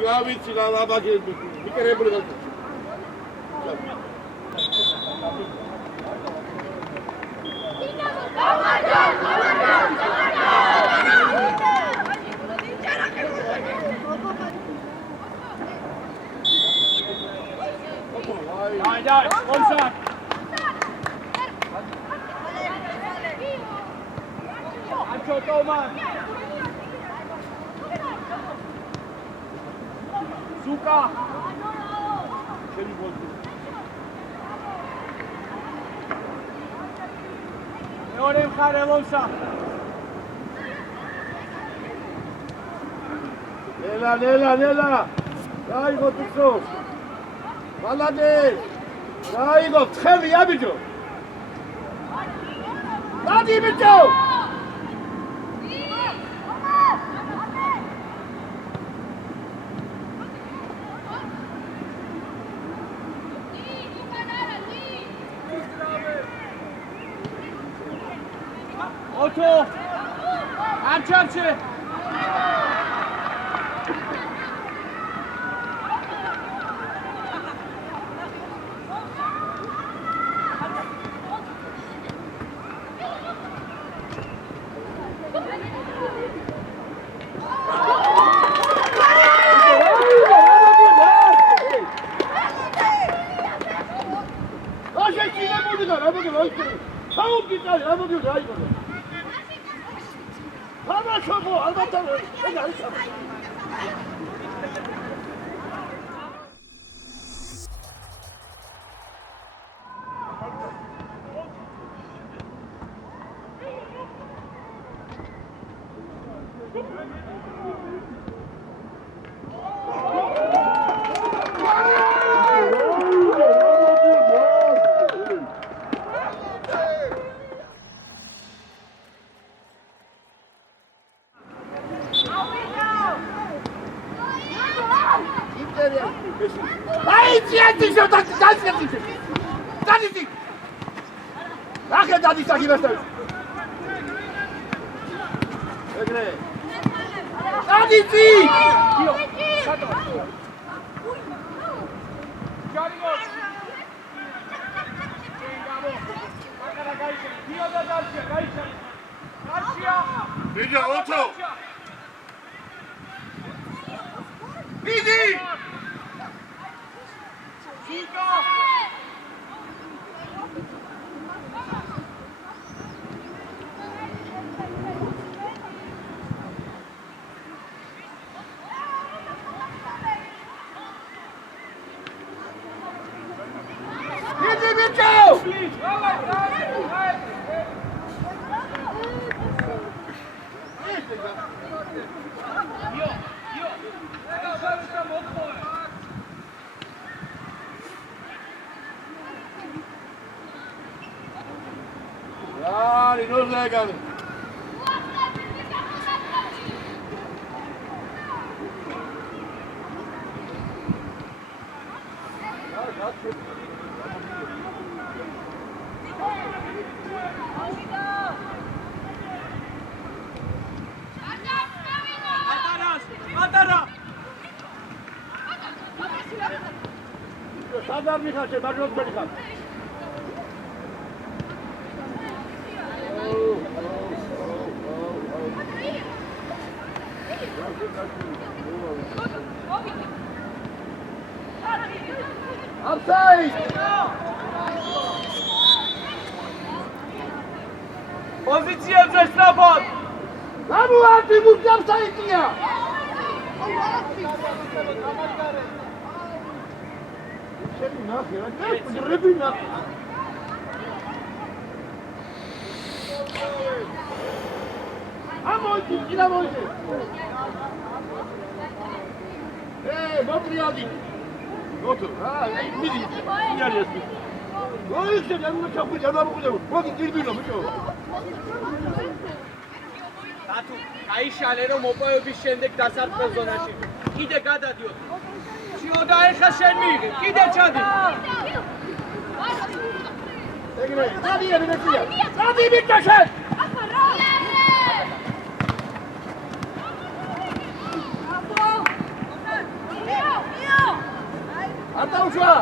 Gavici la lava che mi crerebbe dal Dai, one shot. Ancho, toma. Zuka. მეორე მხარე ლონსა. ნელა. გაიგო თქო. მალადე. გაიგო, ცხელია ბიჭო. დადი ბიჭო. Oto. Ançarçı. Sadar Mikhail, Margot Mikhail. Offside! პოზიციებზე სწრაფად. გამოარდი მუძამ საიტია. შენი ნახე რა გერები ნახე. ამოიდი, კიდე ამოიდი. მოტრიადი. ნოტო, მიდი. იარეს. მოიხდე, ამ ჩახვიდე, ამოყვიდე. მოდი გირბინო, ბიჭო. დათუ, გაიშალე რომ მოპოვების შემდეგ დასარტყელ ზონაში. კიდე გადადიოდ. შიოდა ეხა შენ მიიღე, კიდე ჩადი. ეგრე, დადი ემეცია. დადი ბიჭო შენ. არტაუშა.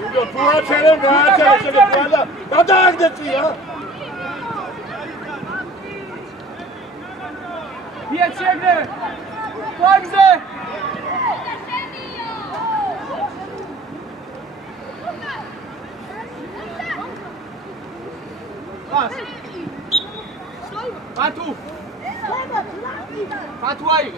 ბიჭო, თუ აჩერე, გააჩერე, შეგეყვა. გადააგდეთია. Piacere! Forze! Pas! Patu! Patu aí!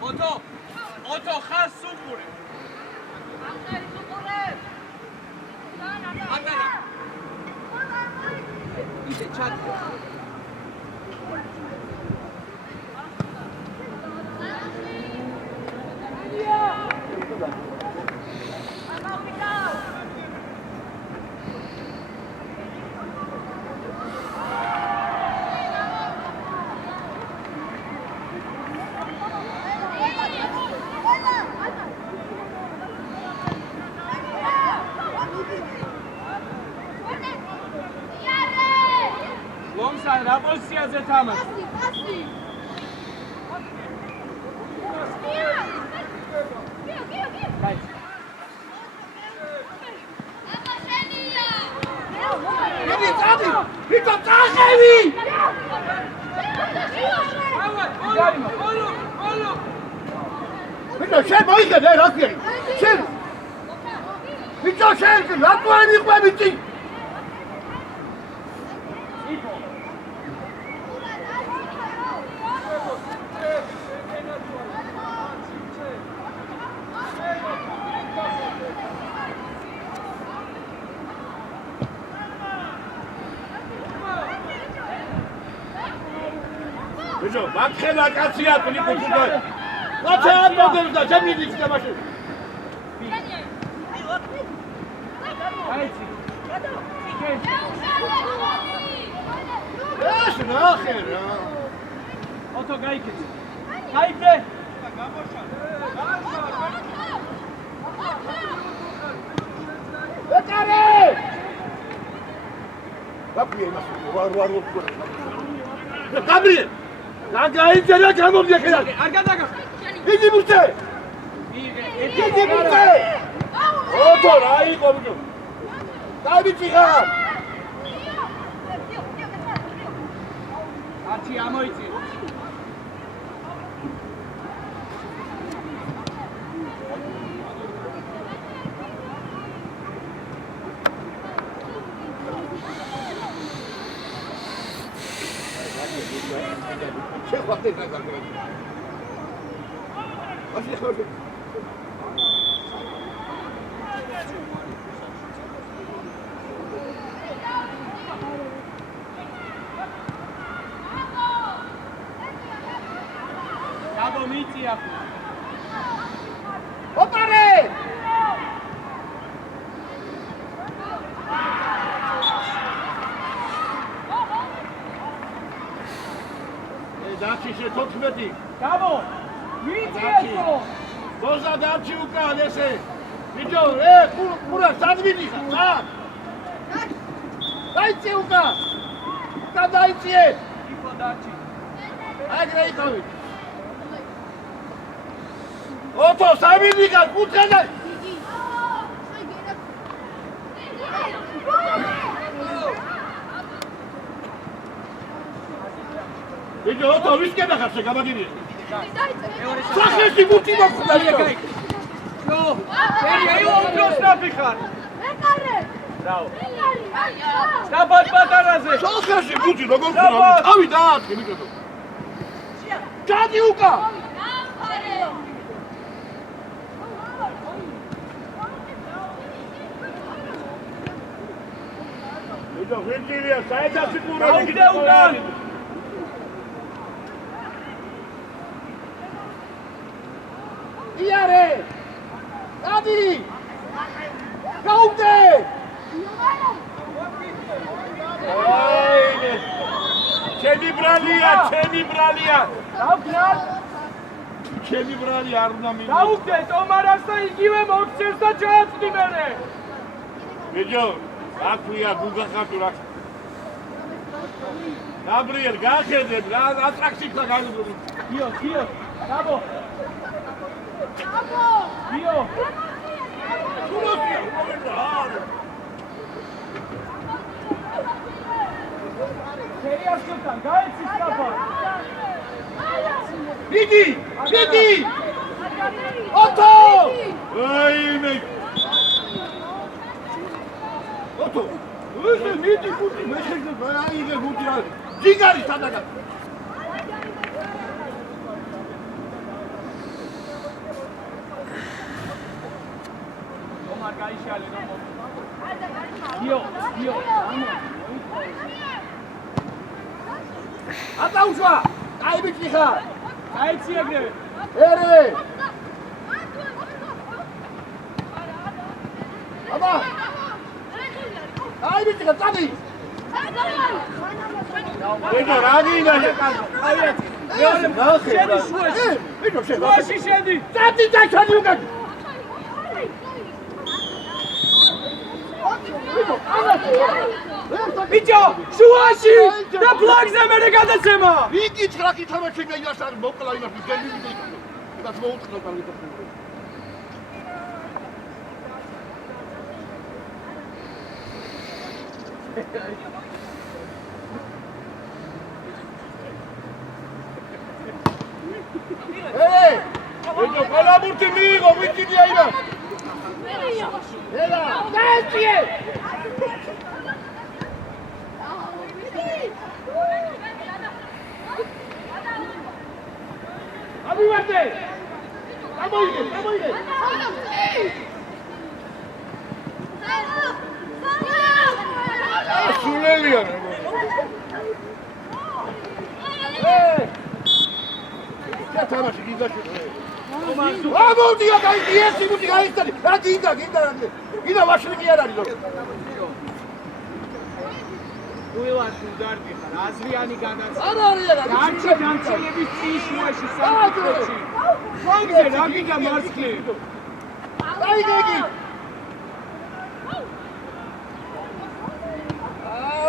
Otto! Otto, ხას სუპური! Ანდარა! ისე ჩადი. ლომსან რა პოზიციაზე თამაშ? მიდი, წადი! ბიჭო, წაყევი! ბიჭო, შენ მოიგე, რა ქვია? შენ! ბიჭო, შენ, რატო არ მიყვები წინ? ბიჭო, მაგხელა კაცია ტლიკო თუდა. რაცა ამბობს და ჩემი დიჩა მაშინ. აიცი. ეს ნახე რა. ოტო გაიქეცი. გაიქე. ეკარე! გაფრიე იმას, ვარ. გაბრიე! რა გაიწერა გამომდი ახლა? არ გადაგახ. იგი მურწე! იგი მურწე! ოტო რა იყო ბიჭო? დავიწიღა! არჩი ამოიწი. შეხვდე გაგაგრე. ასე ხარ. გაბო მიწია. ოპარე! დაჩი შე 14. გაბო! მიწია ხო? გოზა დაჩი უკან ესე. ბიჭო, კურა სადმიდი ხარ? დაიწე უკან. გადაიწე. იქო დაჩი. აგრე იყავი. ოტო სამილიკა კუთხეზე. ბიჭო, ოტო ვისკენ ახარ შეგაბაგინია. სახეში მუქი მოხდა. ნო შენი უბრალოდ ნაფიხარ დაო დაბად პატარაზე სოხაში გუჩი როგორ ხარ თავი დააწყე მიკროფონი გადი უკა ეჯა ვენჯერია საერთოდ სიკურები იარე გადი გაუნდე აინე ჩემი ბრალია ჩემი ბრალი არ უნდა მინდა დაუგდე ტომარას და იგივე მოგცეს და ჩააწვდი მერე მეჯო აქვია გუგახატურა გაბრიელ გახედებ რა ატრაქციებთან გაიგებო გიო დაბო გიო სერიასთან გაეცის დაბა დიდი ოტო აიმე ოტო უზე მიდი ფუტი მეშეგდა აიმე ფუტი რა ჯიგარი სადაგა ომარ გაიშალე რომ გიო ატაუშვა აიბიჭი ხარ გაიცი ეგრევე ერე აბა აიბიჭი ხარ წადი ეგა რა გინდა მეორე შენი შუაში ვიდო შუაში შედი წადი და ჩადი უკან ბიჭო შუაში და ფლაგზე მერე გადაცემა იგი ჭრაკი თამაში გაიას არ მოკლა იმას გემი და მოუწყდა გამიწევს ეჯო კალაბურთი მიიღო ვიცი აინა ელა დაეწიე ამივარდე გამოიგე სულელია რა თამაში გიგაში ამოდია გაიდი ესი მუდი გაისტარი რა გინდა ვაშლიკი არ არის უილად დარგი ხარ აზრიანი განაცხადი არ არის გარჩა განცხადების წიშუაში სამწუხაროში ფონზე რა გინდა მარცხნივ აიგეგი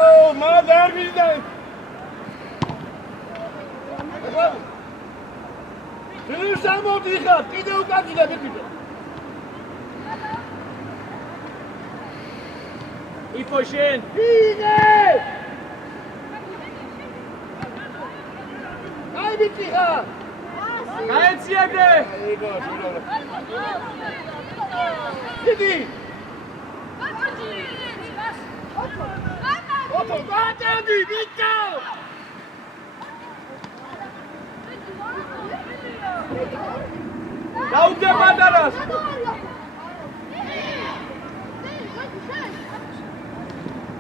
აუ მადარ მიზდა ის ამოდიხა კიდე უკანია მეკიდე იფოშენ იგე აი ბიჭია გაეციაგე დიდი ოტო გადი ბიჭო დაუგდე პატარას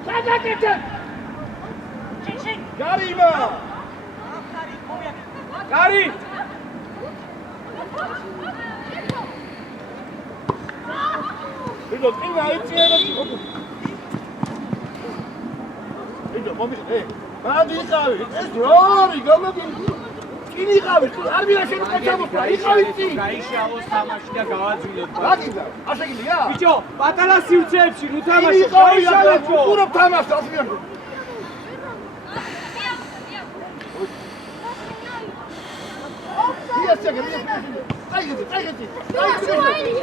სადაკეთე გარიმა გარი იდო წინა იწიერე იდო მომიშე მადი იყავი ეს რორი გამოგი კინიყავი არ მირა შენ კაცამოხლა იყავი წი გაიშალოს თამაში და გავაძილოთ რა გინდა ასეგილია ბიჭო პატარა სივრცეებში ნუ თამაში გაიშალე გაიშალეთო უყურებ თამაშს ასმიან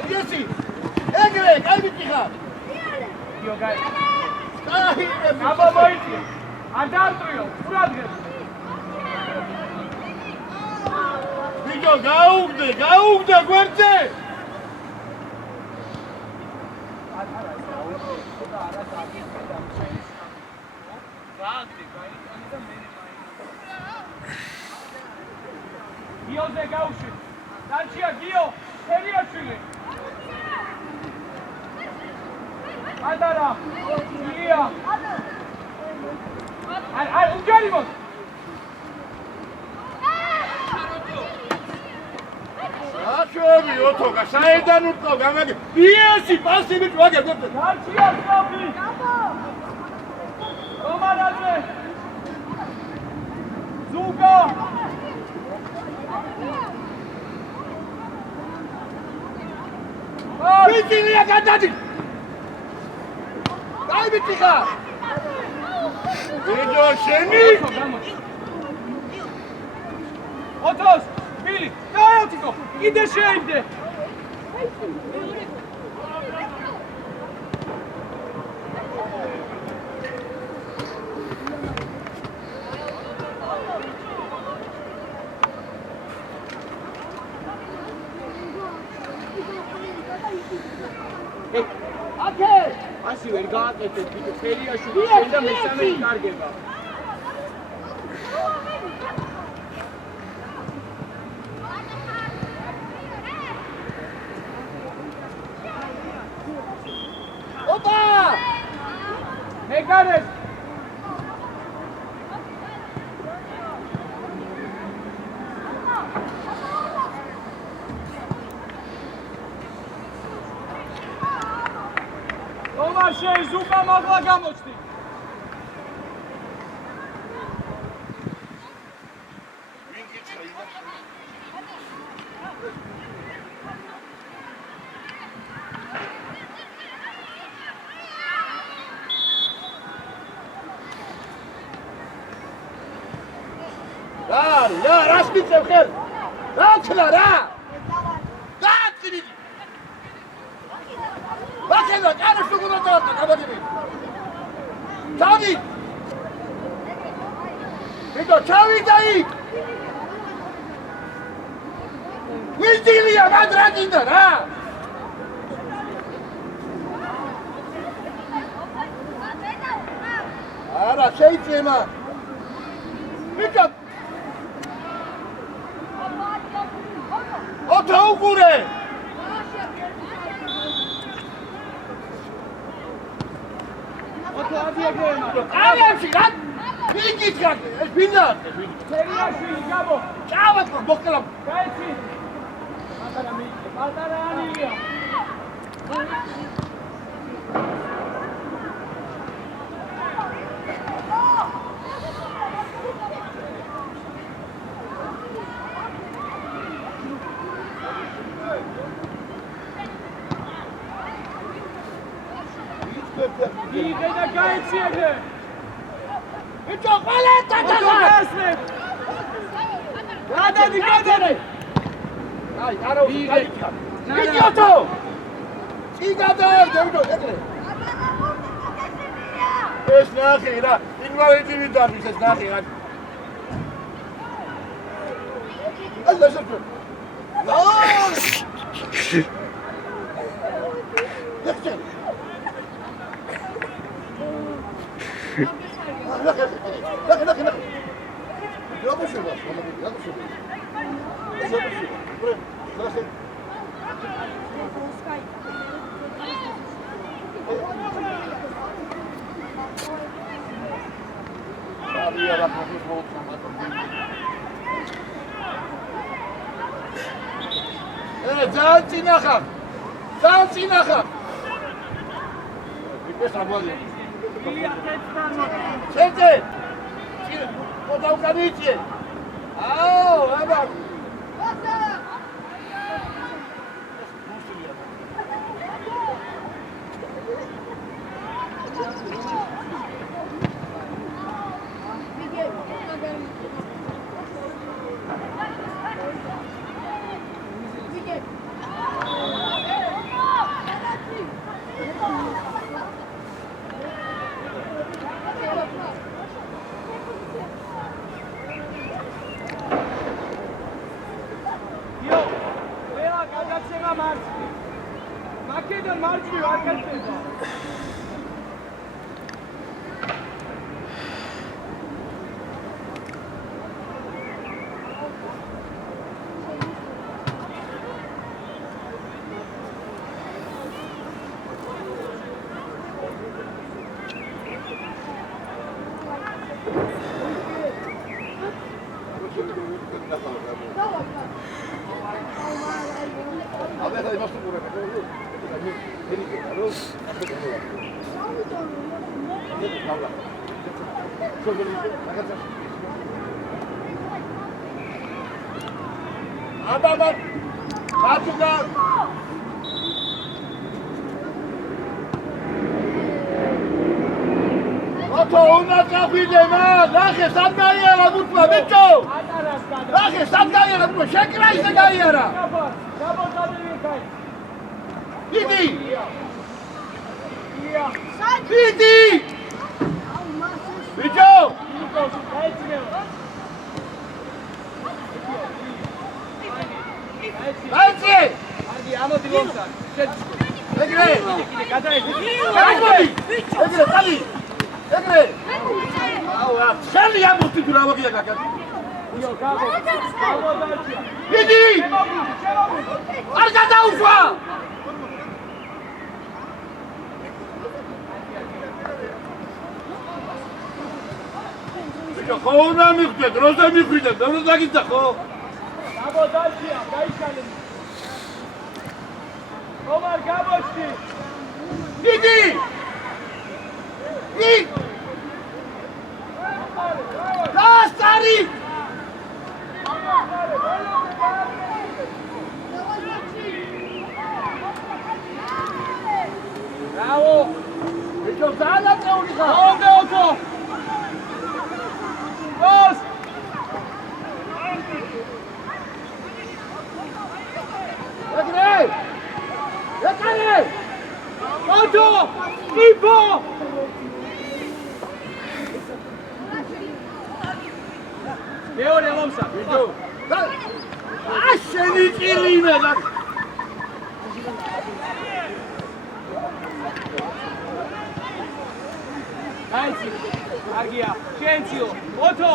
იესი ეგრე გაიბიჭი ხარ გიო გაი გაიე აბა მოიწი არ დაარტყიო ყურადღებ ბიჭო გაუგდე გვერდზე გიოზე გაუშვი. დარჩია გიო, ფერიაშვილი. ადარა, გია. არ უჯარი მოს. აჩვევი ოთოგა, საერთოდ უკო გამაგე. პიესი პასი მიჭვაგე. დარჩია სწაფი. რომანაძე. ზუგა. ვიძინია გადადი. დაიბიტი ხარ. ვიდო შენი. ოთოს, ბილი, დაიოთიკო, კიდე შეიმდე. აკე! ასე ვერ გააკეთეთ, კიდე ფერიაშვილი შენ და მესამე იკარგება. ოპა! მეგარეს შენ ზუკა მაღლა გამოჩდი. რა, რას მიწევ ხელ? რა ქნა რა? დააწინი. ვახელა, კანე შეგუნა დაარტყა, გაბადები. ჩავი. ვიდო, ჩავიდა იქ. ვიძილია მადრაგინდა რა. არა, შეიძლება. ვიდო. ოთო უყურე. ალემში რა? ვიგიქა, ეს ვინა? ფერიაშვილი გამო. ჩავატყო, მოკლავ. გაიცი. პატარა ანილია. Იგე და გაიციეთე. იცო ყველა დაგასწრე. გადადი. აი, არა იგე. იგიოტო. იგადაერდე ვიდო ეგრე. ეს ნახე რა, ინვალიდი დავის ეს ნახე რა. აი ლაშო. ნახე. რობოშება, ძალიან წინახა. ეს ამბავია. შენზე. ოდავ განიცე. აუ, აბა. მაკედონ მარჯვნივ არ გაწევა. Adamlar Kartuka Oto უნდა წახვიდენა ნახე სად გაიარა მუთლა ბიჭო ნახე სად გაიარა მუთლა შეკრა ისე გაიარა დიდი დიდი ბიჭო დაიწყე კარგი ამოდი ლომსან ეგრე გადაედი ეგრე წალი ეგრე აუ შენი ამოდი თუ რა მოგია გაკეთე იო გამოდარჩია დიდი არ გადაუშვა ბიჭო ხო უნდა მიხვდეთ როზე მიხვიდეთ და დაგიცა ხო გამოდარჩია გაიშალე რომარ გამოჩდი დიდი ი გასტარი ბრავო ბიჭო ზალა წაული ხარ ონდე ოტო ოს ეგრე ეკარე ოტო იფო მეორე ლომსა ბიჭო შენი წილიმე და გაიცი კარგია შენციო ოტო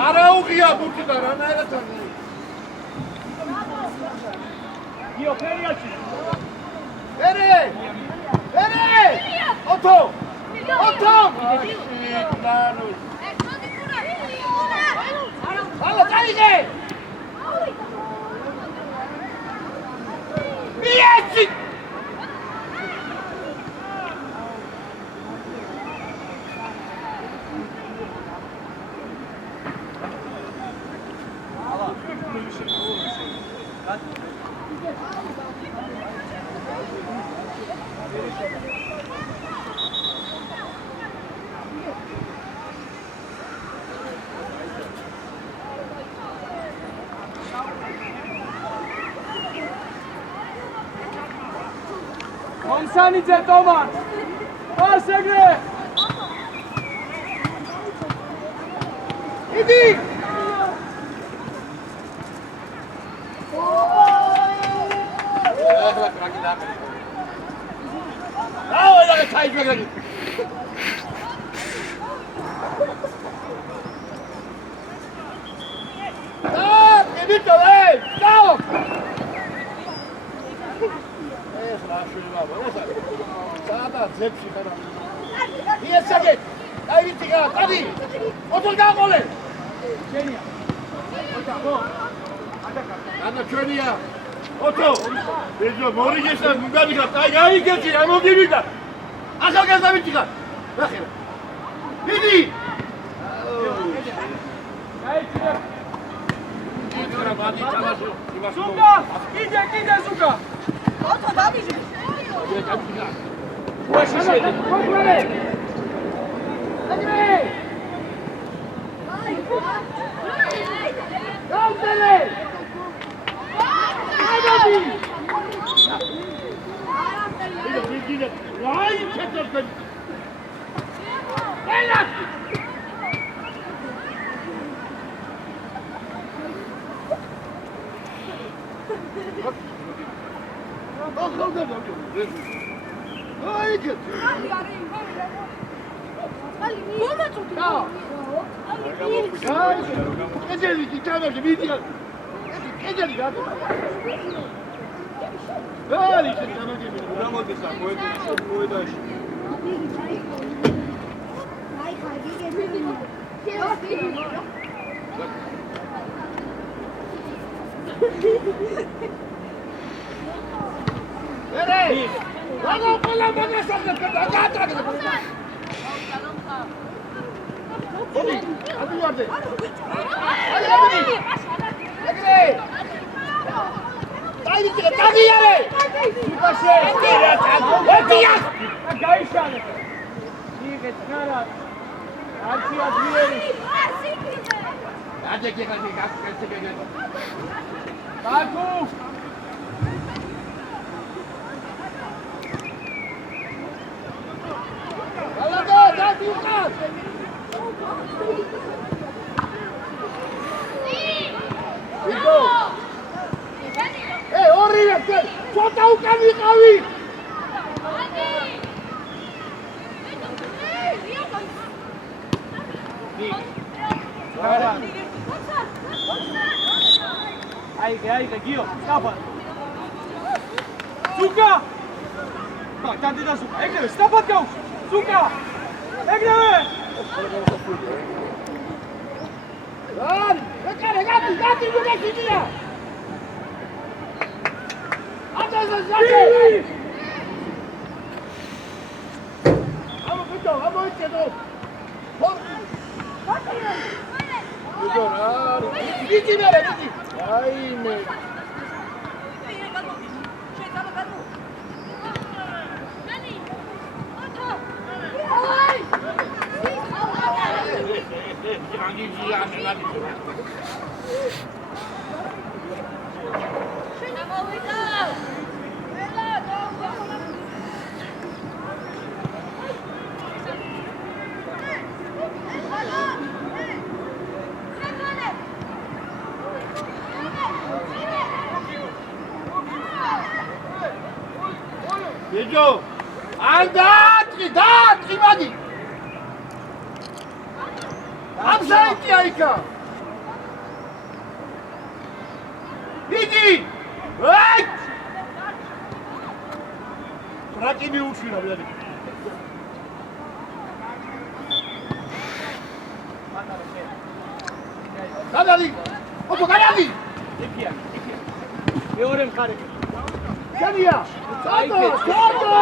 არა უღია ბუთი და რანაირად იო ფერიაჩი ერე ერე ოტო ოტო ნანუ ალო წაიღე მიეცი მომსანიძე ტომარ ას ეგრე იდი აუ და ჩაიჭმეგრე ბიჭო დაო ეს რაშული ბაბა ესა სადა ძებში ხარა იესაგე დაივიწიგა დადი ოტო გაყოლე შენია ოტა ხო ანა ჩვენია ოტო ბიჭო მორიგეშა მუგანიხა აი გაიგეჭი ამოგივიდა ახალგაზრდა ბიჭი ხარ ნახე დიდი გაიჭირე იგორა ბადი თამაშო იმას ზუკა კიდე ზუკა ოტო დავიჟე უაში შედი აგრე კედელი თითქოს მიდი. კედელი გადა. დალი შემოგები. გამოდის აქ მოედაში. აი ხაგი გებინო. ერე! რა ყველა მაგასაკეთე და გაატრაგე. ოდი, აბიარდე. ეგრე! დაიჭირე, დაგიარე! იფაშე, ერა თაგოდია! გაიშალე. იღეთ ნარა. არჩია ძლიერი. აჯეკე გაკეთე. ბაკუ! ალაგა, დადიხარ! იგო! ორივე ცოტა უკან ვიყავი! აიგე, გიო, სტაფა. ზუკა! და დადიდა ზუკა. ეგრევე სტაფად გაუშვ. ზუკა! ეგრევე! არი, ეკარე, გადი ზუკა სიდია! ატაზაზაკე! ამო იცედო! იგო რა! მიდი მერე, მიდი! აიმე! Იდო! ანდაატრი მაგი! აბსაიტი აიკა! მიდი! აი! ტრაკი მიუშვირა ბლადი. გადადი! ოპო გადადი! იქია. მეორე მხარე. კენია! ცოტა!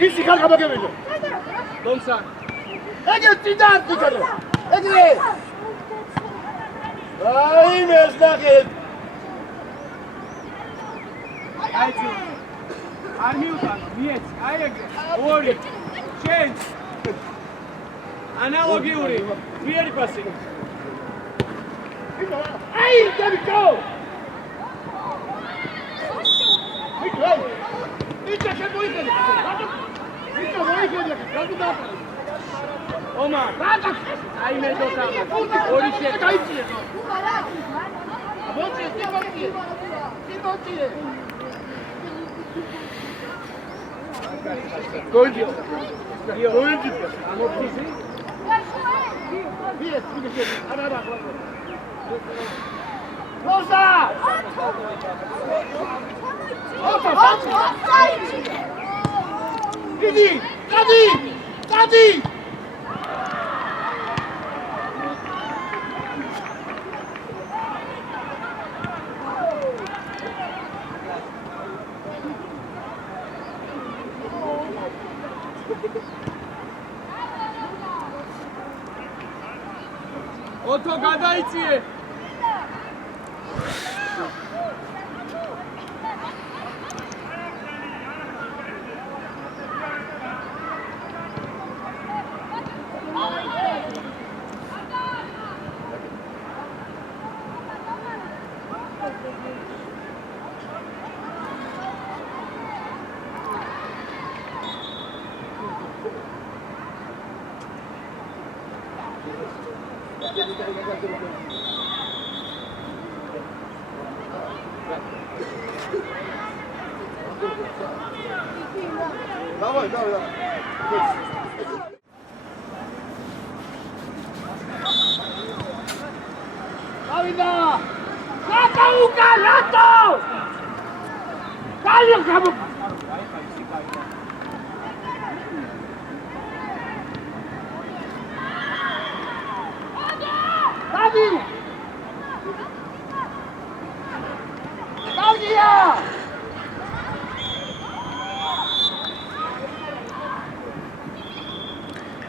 გისი ხარ გამაგებელო. ლომსან. ეგრე წინდარტი კადო. ეგრე. აი მეს ნახე. აი თუ. არ მიუტან, მიეც. აი ეგრე. ორი. შენ. ანალოგიური. ძლიერი პასი. აი, დავიკო. ვიქო. იცი შემოიხედე. იცი მოიხედე, გადადა. ომა. აი მე დოთა. ორი შენ. გაიწიე. აბოჭი, ტიმოტი. ტიმოტი. გოჯი. გოჯი. ამოფიზი. ვიეს, ვიეს. არა. Rosa! Gidi! Gadi! ოთო გადაიწიე. Давай. Davida! Lato uka, lato! Dai, kamu. Davi! Davia!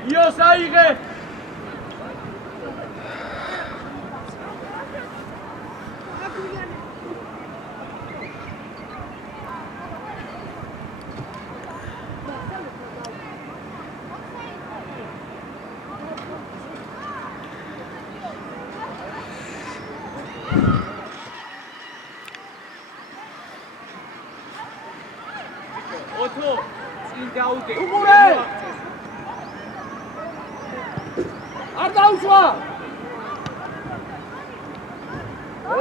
Io saire! ოთო წინ დაუდგე. უყურე! არ დაუშვა!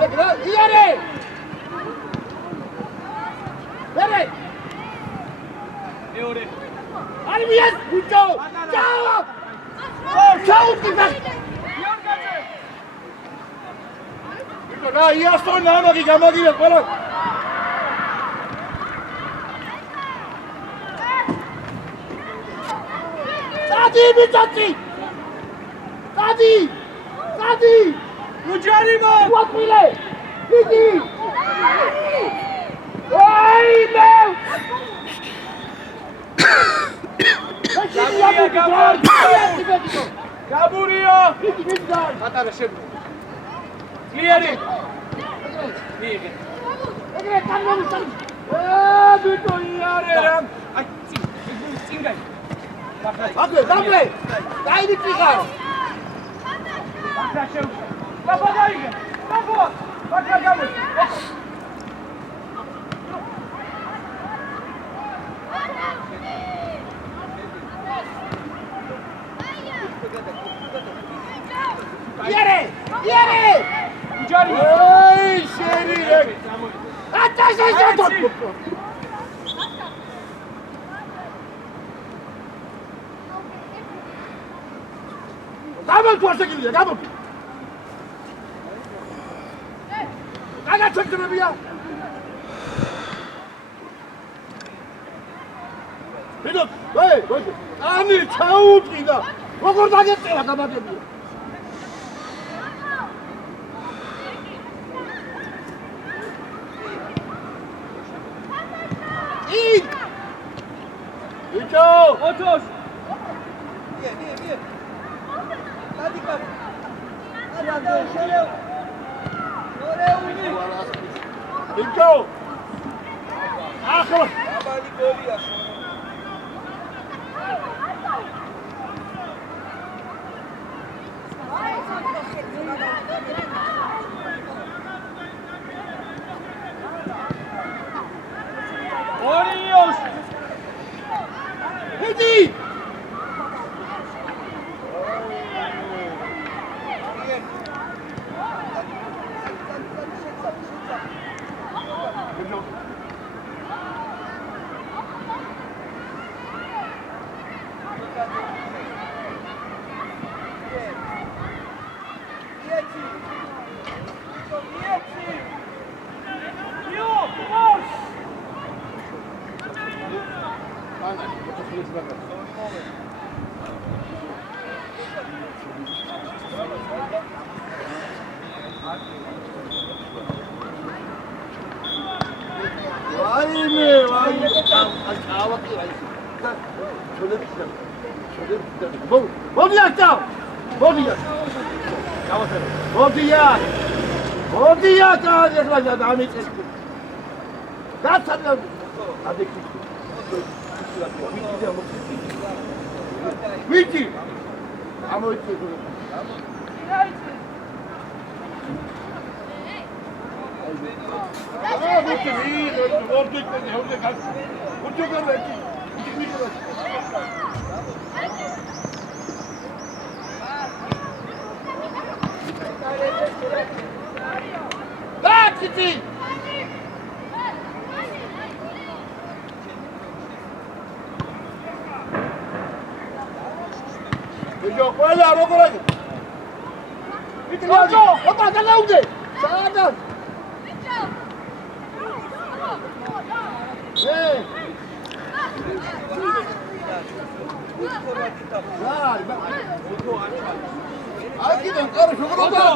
ეგრე, იარე! ვერე! მეორე. არ მიეს ბუჭო! ჩაო! ჩაუტკიფე! ბიჭო, რა იასტო ნამაგი გამაგირე ყველა! Sadi, bicaci! Sadi! უჯარიმო! Uatmile! Didi! Ai, meu! გაბურიო! Didi, მატარა შებრუნ. ძლიერი! მიიღე. ეგრე კანონი სამ. ბიჭო, იარე რა! აი, წინ გაი. Დაგვე! დაიდი წიღარ! ბაქრა შეუშვა. ბაბა დაიგე. ბაბა! ბაქრა გამოდი. იარე! უჯარი! აი, შერი რა! ატაშაშა! Gamon tu arsegiliye, gamon. Kaga çektirme bir ya. Bidot, hey, ani çautqida. Როგორ დაგეწევა გამაგებია. ინ! ბიჭო, ოთოს! ბიჭო! ახლა აბალი გოლია. ორიოს! ედი! ბიჭო, ყველა როგორ არის? ბიჭო, ოპა, გადაუგდე. სადაც? ბიჭო. აი კიდე კარგი შეგროდა.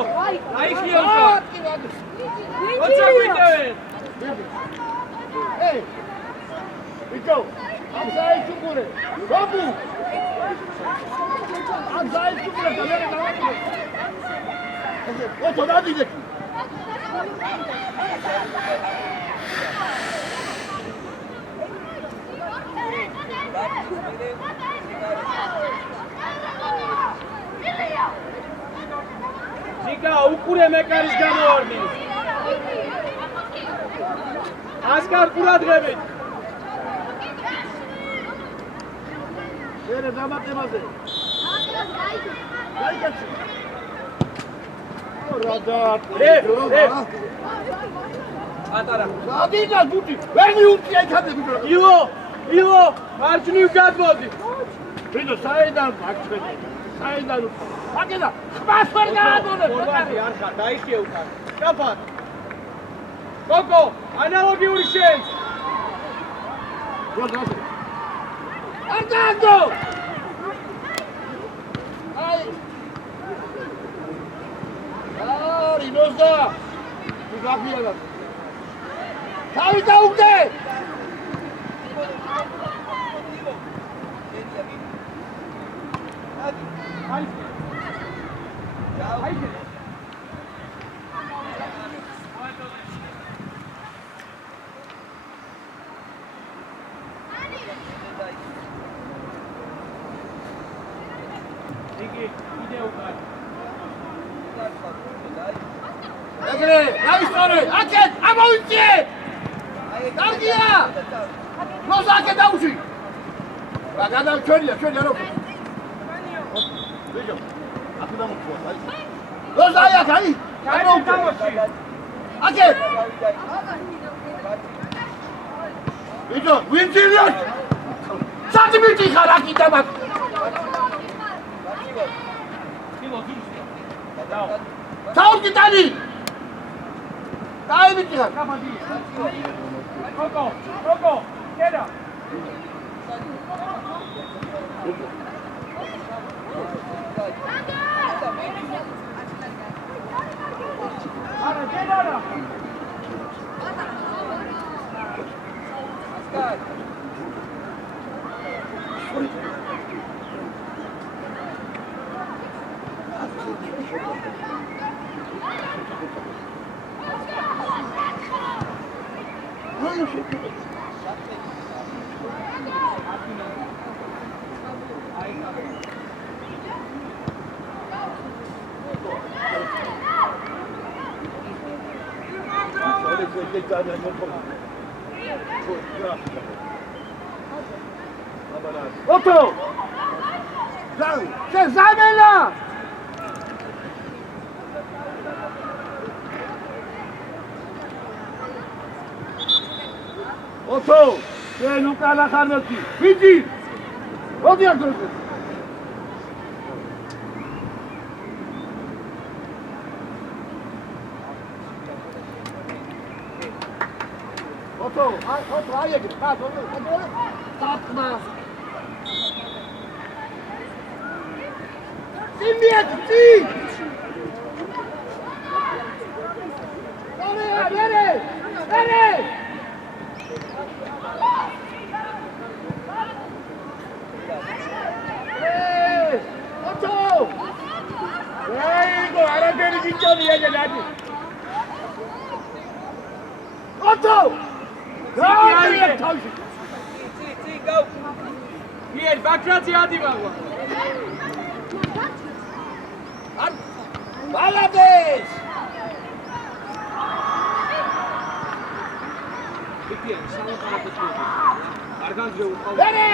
აი ხიელკა. ოცა გვიდევენ. ბიჭო, ამ საერთოდ რობუ. ამ საერთოდ დამერე დავაკეთე. ოცო დადიდე. ზიგა უკურე მეკარის გამოარდი. ასკარ ყურადღებით. ერე დამატებაზე. გაიგეთ. რადა. ატარა. დადიდა ბუთი. ვერ მიუწია იქამდე ბიჭო. ილო, მარჯვნივ გადმოდი. ბიჭო, საიდან აქცხედე? საიდან? აკედა, ხმას ვერ გააგონებ. ფორვარდი არ ხარ, დაიხიე უკან. კაფარ. კოკო, ანალოგიური შენ. რა გასა? არ დააგო. აი. რინოზდა. თუ გაფიალა. თავი დაუგდე. ეგრე, გაისწორე, აკეთ, ამოვიწიე! კარგია! ნოს აკეთ დაუში! რა გადავჩენია, ჩვენი არ ვქო. ბიჭო, აქ დამოწვა, აი. ნოს აი აქ, აი! გამოუჩი. აკეთ! ბიჭო, ვინცინიოთ! სათმიტი ხარ აქ იტამაკ! კილო ძურს. დაო. საუკიტანი! დაიბიჭი ხარ! კაფანდი. კოკო, კედა. არა, კედა. ასკარ. ოტო! ზამელა! ოტო! შენ უკან ახარ მეთქი. ვიძი! მოდი აქ დროზე. ოტო, აი ეგრე, დათმა. Симбиет, ты! Бери! Ото! Эй, го, арабери дичони еде нади. Ото! Ай, თავში. Ци, გაუ. იერ, ბაქრაძე ადივაღვა. Balades! Ikien, სამოყარაკეთილი. არგანძე უყავ. Bere!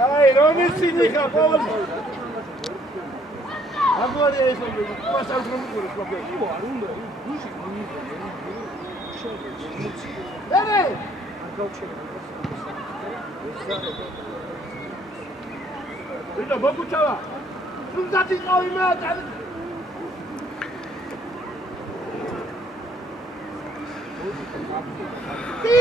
Ay, რომის სინიხა ყოველ. აგორია ეს პასალ რომის პრობლემა. იო, არ უნდა, გუში მიიღო. Bere! არ გავჩერე. ვიდა მოგუჩავა. სულზათი ყავი მე აწევი. კი!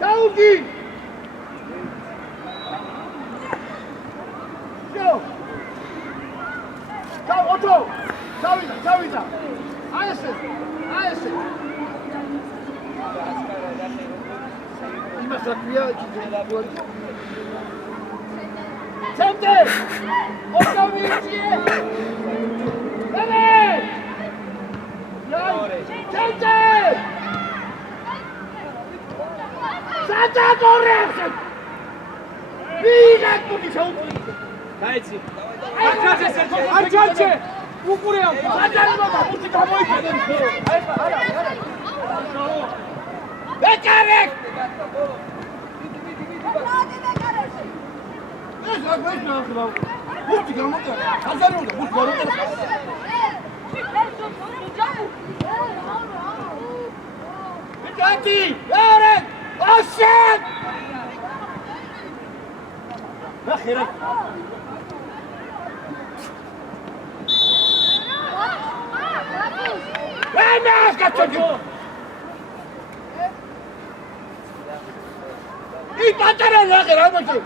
დაუგი! ჯო! ჩაო, ოთო! ჩავიდა! აი ესე! იმას რა ქვია ცენტე! ოსტავიციე! ბერე! ცენტე! სადა გორეხე! ვიღა კუდი შეუწი! გაიცი. არჩაჩე! უყურე ამ. საჯარიმობა მუსი გამოიხედე. არა. ბეკარეკ! ეს რა გვეშნა ახლა? მუსი გამოტარა. საჯარიმობა მუსი გამოტარა. ბეკარტი! ბეკარეკ! აშენ! ნახერა. Vamos, cachorro! ი პატარა ნახე რა მოიწე.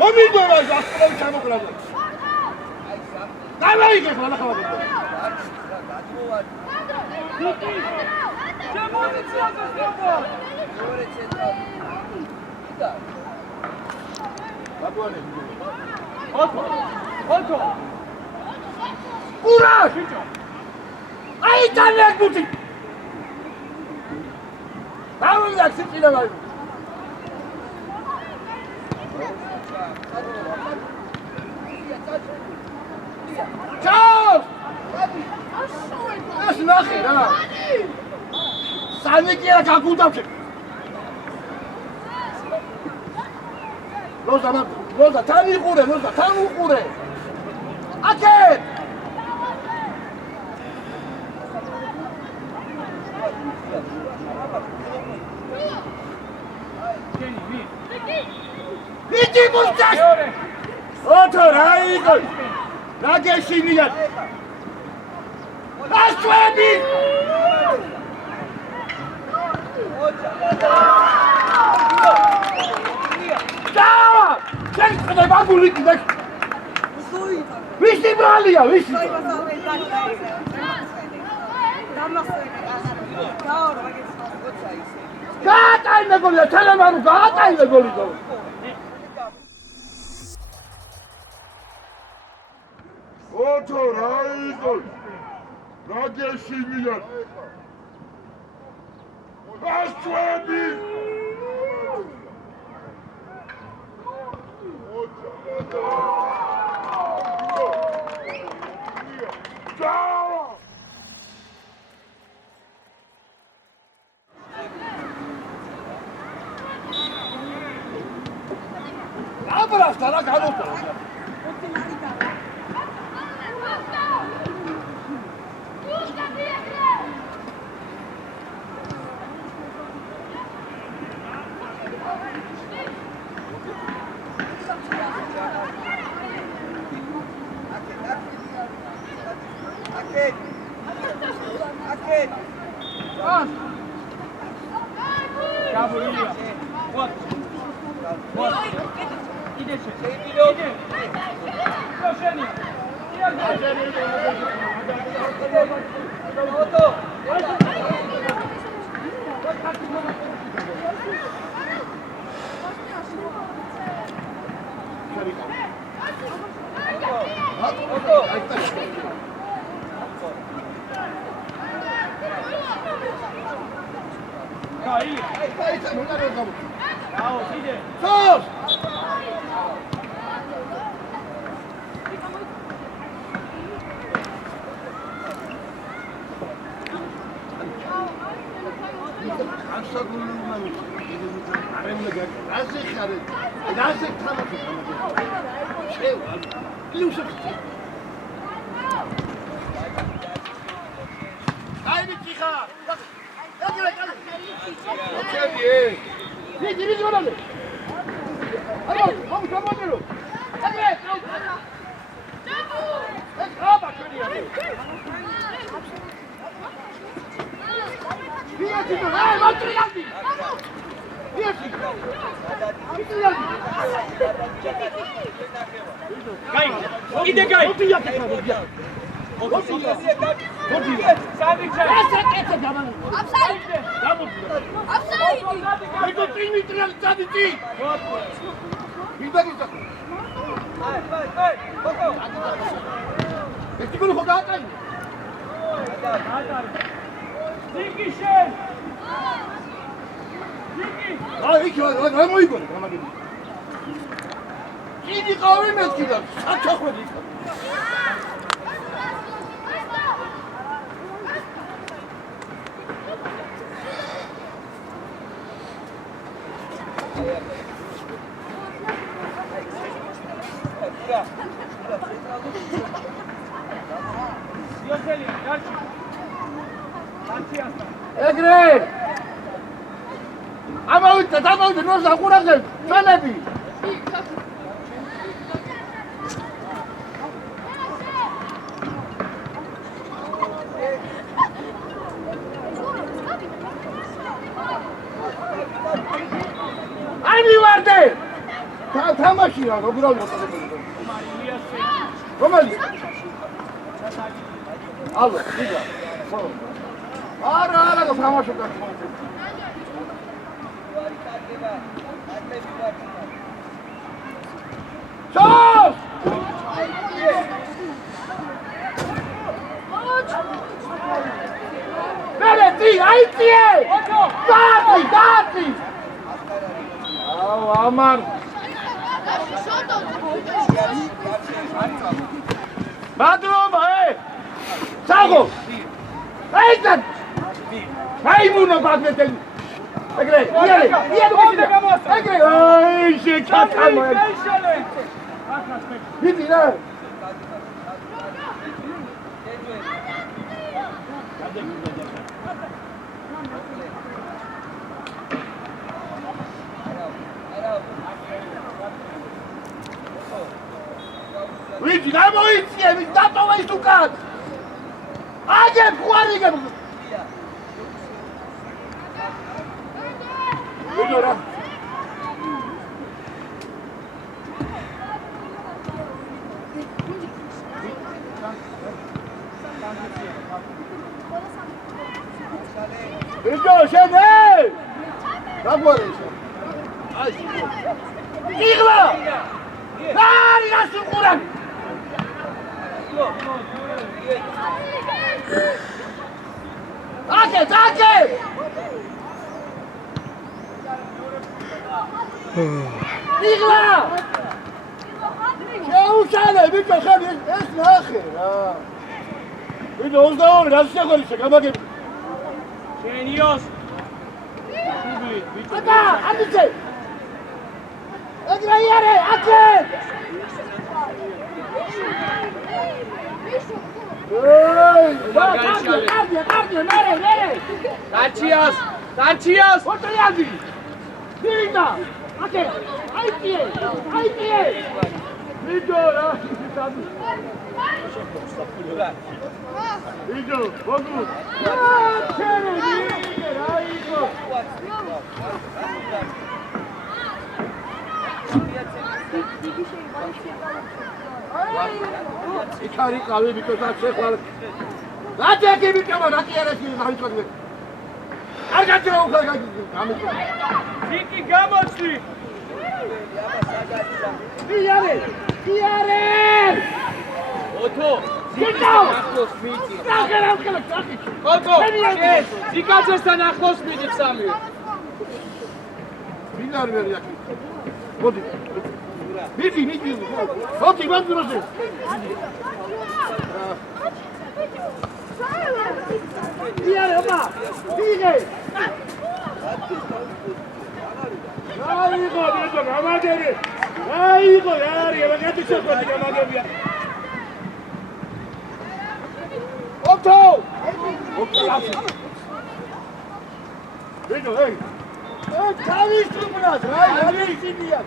მომიდოვა ასწავლე ჩამოკლავ. დავაიგე ხოლმე ხალხო. ჩემოიციაზე ზოგო. მეორე ცენტრალი. იდა. ბაბუანი. ოთო. კურаж! აი დანაკ ბუთი. დავიდა სიტილა ვაი. ჩაო! ეს ნახე რა. სანიკია გაგუდავჭე. ლოზა თან უყურე. აკეთ! Иди мусташ! Ото раиго! Рагешивия! Аშვები! დავა! შენ ბაბული კიდე. ვისი ბრალია, ვისი? გაატაინა გოლია, თელემანუ გაატაინა გოლი. ოთო რაიგო! რაგეშივია! აშვები! აბრასტა რა გამოსტა? Ide gaj! Idi qavim etkidə. Saçaqmadı. Egre! Amaude, nos agurage, felebi. Ai mi guarde! Tamaşi ya, bu biraz Romali. Al, güzel. Ara tamaşa da. Ços! Beledi, aytiye! Dati! Aman! Badrum, hey! Sago! Hey sen! Maymuna bakmetin! Egre, niye bu gidiyor? Egre, ay şey kaçalım. Gidi lan. Luigi, andiamo insieme, intanto vai su cazzo! Anche fuori che... Allora. Victor, scende! Da fuori! Sigla! Dai, assicurami! Anche! Sigla! شو سهلة بيك يا خالد اسم اخر بيك هو ده شغل كما كده Genios! اتا عندي شيء اجري يا ري اكل Tarcias! Otra yadi! Dirita! Ake! Aitie! Vidora! Vido, Bogu! Çere, aigo! İçeri kahve bir köşe çek var. Zaten ki bir kamera ki yere şimdi hani çok ne? Arkadaşlar o kadar gidiyor. Viki Gamosli! Diğeri! Oto! Get down! Sakın! Oto! Zikacestan ახლოს მიდით სამი. Bilal ver yakın. Hadi. Miki. Hadi ben duracağım. Diğeri ama. Diğeri. Aigo, gamaderi. Aigo, yari, ben hadi çok hadi gamaderi. Oto! Hey. Çalıştır biraz. Hayır, şimdi yap.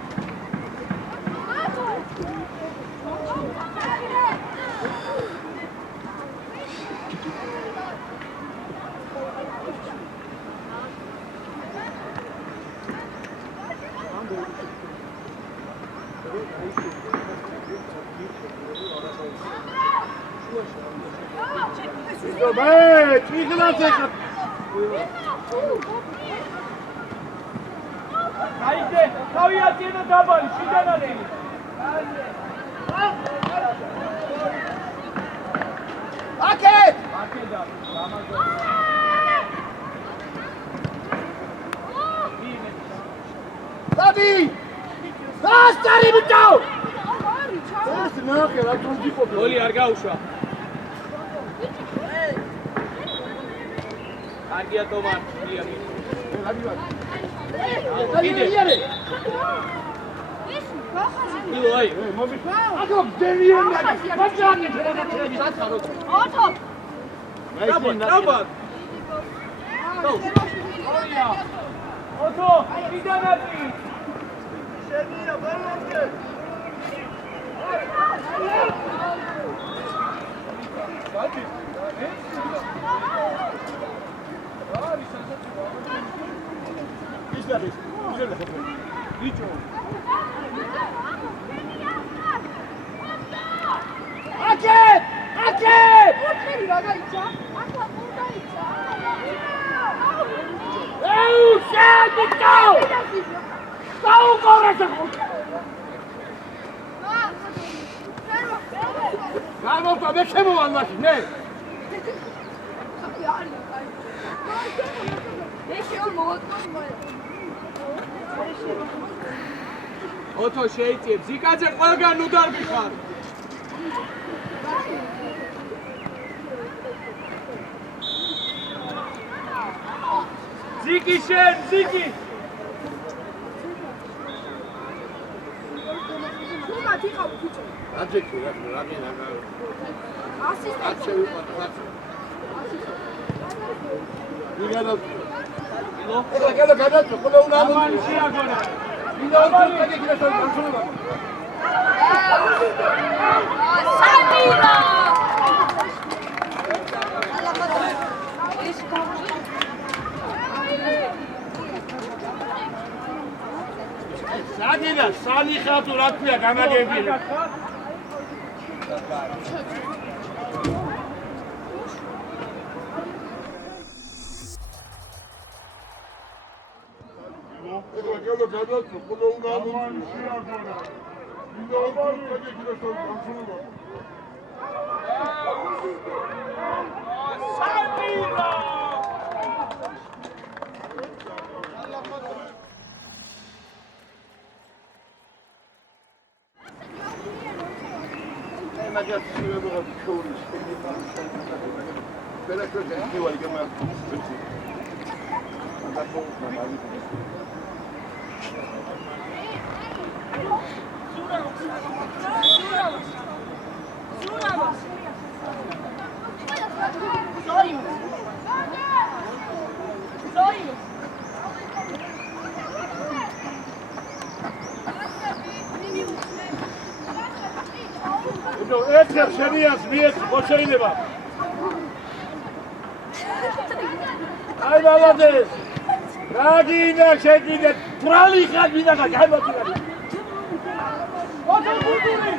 Haide, თავი აწიე და დაბალი, შიდან არის. აკეთ! აკედა, დადი! გასტარი ბიჭო! ეს ნახე რა თუნდი ყოფილი. გოლი არ გაუშვა. კარგია თომა, ლიარი. იარე! ილო აი, აკო დენიანი, ბაჭანი შეიძლება დაწყარო. ოთო. დაბა. ოთო, შიდან არის. შემიერა, ბალონზე. აკეთ! აკეთ! ოთერი რა გაიცა? ახლა გულ დაიცა. ეუ, შეგიტო! გაუყურეთ! გამოვდა მე შემოვალ მაშინ, ნე? ოთო შეიწიებ, ზიკაძე ყველგან ნუ დარბიხარ. ზიკი შენ, ზიკი. აჯექი რა იგალა ეხლა გადაწყვეტ ყველა უნდა ამანი შეაგონა. სამირა! საგედა სამი ხალხი რა ქვია განაგებილი. ეხლა გადაწყვეტ ყველა უნდა ამანი შეაგონა. სამირა! მაგას შეიძლება შორის პერაკროტე ნივალი გემარ ერთხელ შენიას მიეც ხო შეიძლება აი მალადეს რა გინდა შეგინდა ტრალი ხარ გინდა გამოგინა ოთო გუდური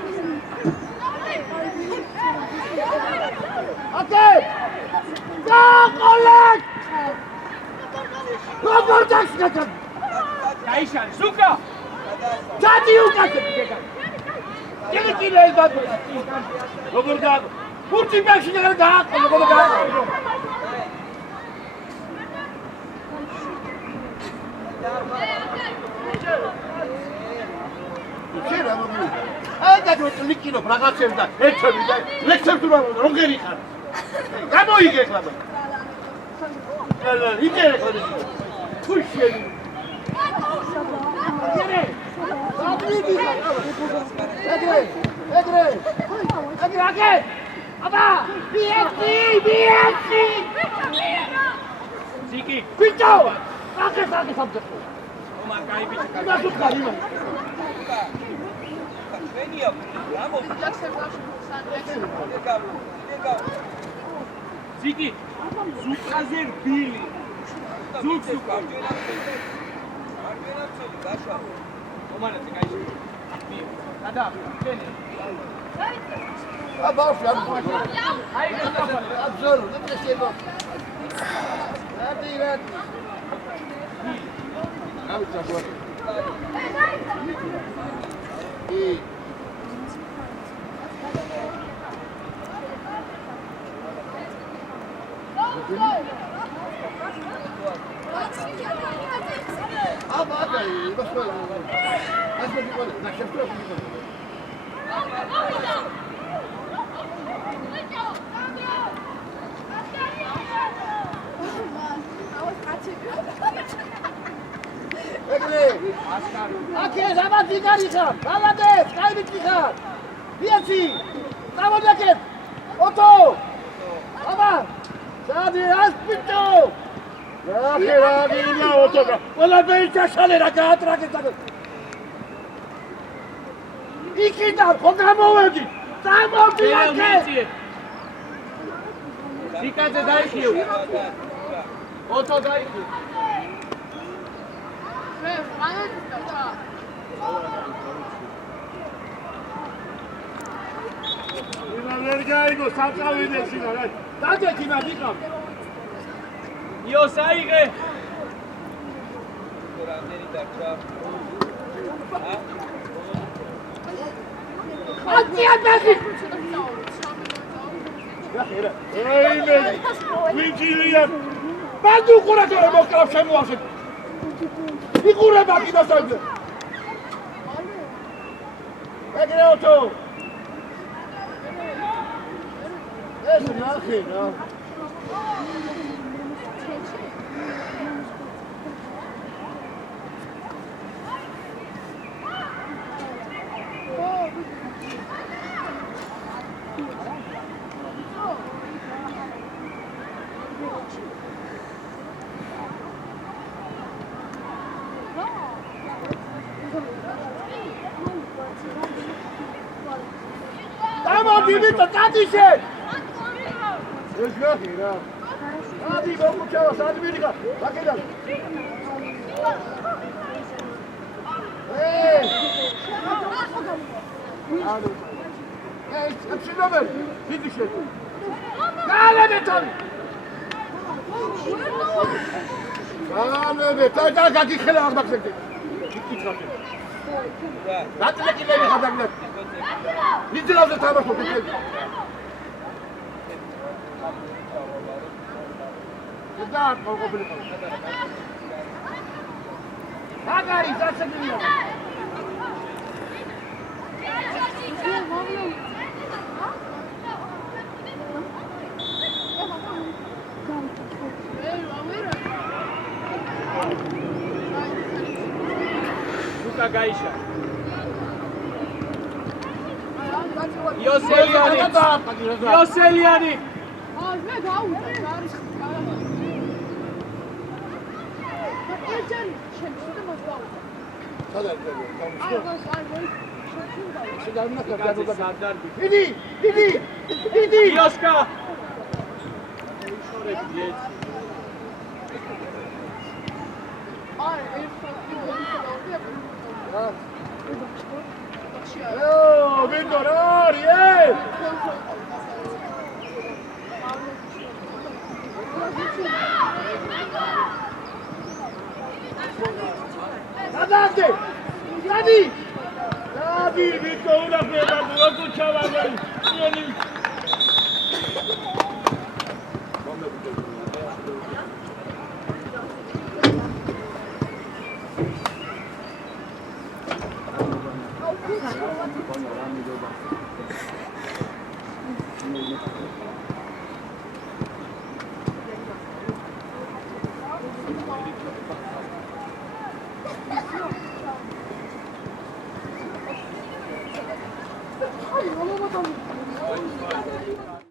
აკე გაყოლეთ როგორ დაგსკაჭა გაიშალე სუკა დადი უკაცე Ele tira ele da Obrigado. Curti bem chegar da água, eu vou dar. Tira no meu. Ai, da do líquido para cá sempre. Echa me dá. Lexa tu não queria cara. Como ir que clama? Ela, e que é clama? Puxa ele. Agre! Aba! BSC! ზიკი, Pito! Agre სამძე. ომა კაი ბიჭი. და სუკა იმა. ჩვენია, რა მოხდა? ზიკი, ზუკაზე რბილი. ზუკ. არ ვენამცოლი, გაშა. მომანაძე кайში. გადა, შენი. აბავშვი, აი, აბზოლუტ, δεν შეიძლება. რადი. გავიწა გვარი. Აკე ზამათი გარიხარ, მალადეს, კაიბიჭი ხარ. ვიაცი, წამოდაკეთ. ოტო. აბა, სადი ასპიტო. რა გინდა ოტო. ყველა ბეჭაშალე რა გაატრაკეთ. იქიდან ხო გამოვედი. წამოდი აკე. სიკაძე დაიხიო. ოტო დაიხიო. ვერ გაიგო საწავიდეს ინა რა. დადექი მაგიყავ. იოს აიღე. რამდენი დარჩა? ატია ბახი. აი მე. ვიჯილია. ბადუ ყურა თუ მოკლავ შემოახეთ. იგურება კიდასაძე. ეგრე ოტო. ეს ნახე რა. Dívito, Tadiše! Još gahi, da. Adi, mogućava, sad vidi ga. Tako je da. Apsinover, vidiš je. Dale me tam! Dale me, da kakih hele azmak sekte. Gittik zaten. Zaten neki beni kadar Niçin tamam kopyayım? Neden kopyayım? Hadi zaten gidiyor. Luka Gaisha. Ioseliani! Ioseliani! მე გაუწევ არის ეჯენ ჩემს და მას გაუწევ. სადა Sardar. Idi! Ioska! Vindorar, Dadi, Victor, una pena, no escuchaba bien.